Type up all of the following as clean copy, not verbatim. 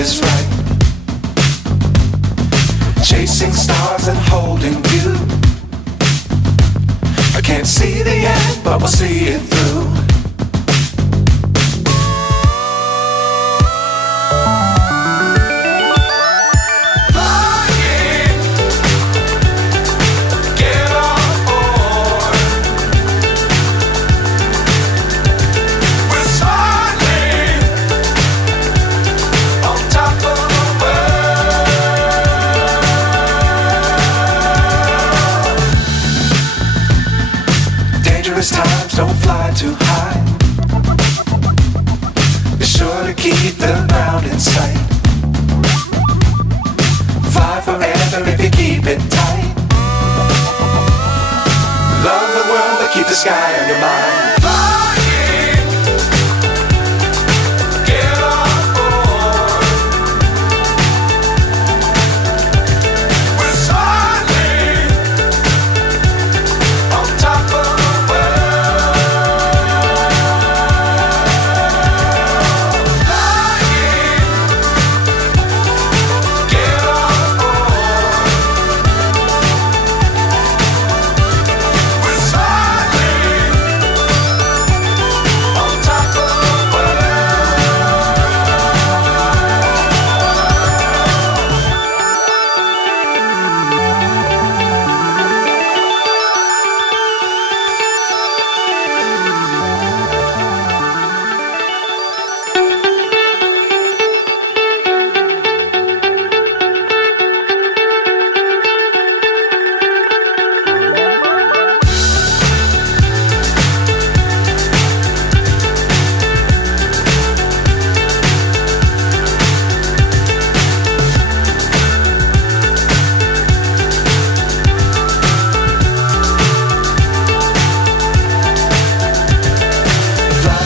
is right. Chasing stars and holding you. I can't see the end, but we'll see it through. Times don't fly too high. Be sure to keep the ground in sight. Fly forever if you keep it tight. Love the world but keep the sky on your mind.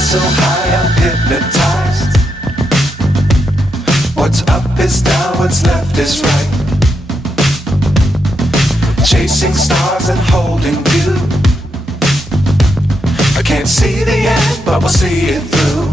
So high I'm hypnotized. What's up is down, what's left is right. Chasing stars and holding you. I can't see the end, but we'll see it through.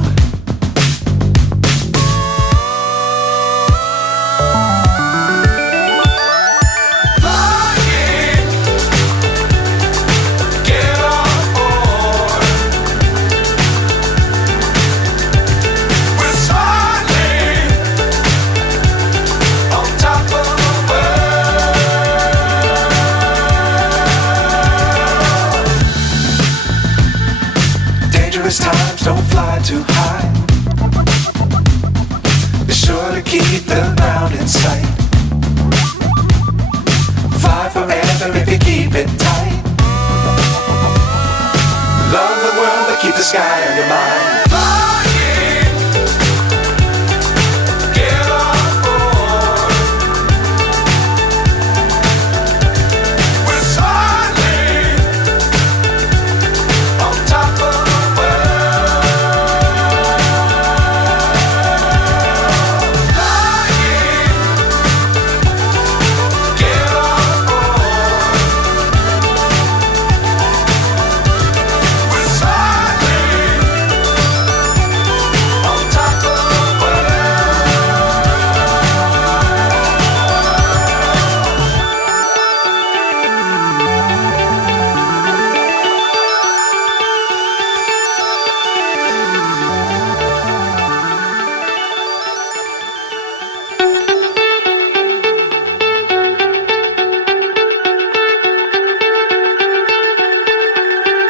Times don't fly too high. Be sure to keep the ground in sight. Fly forever if you keep it tight. Love the world but keep the sky on your mind.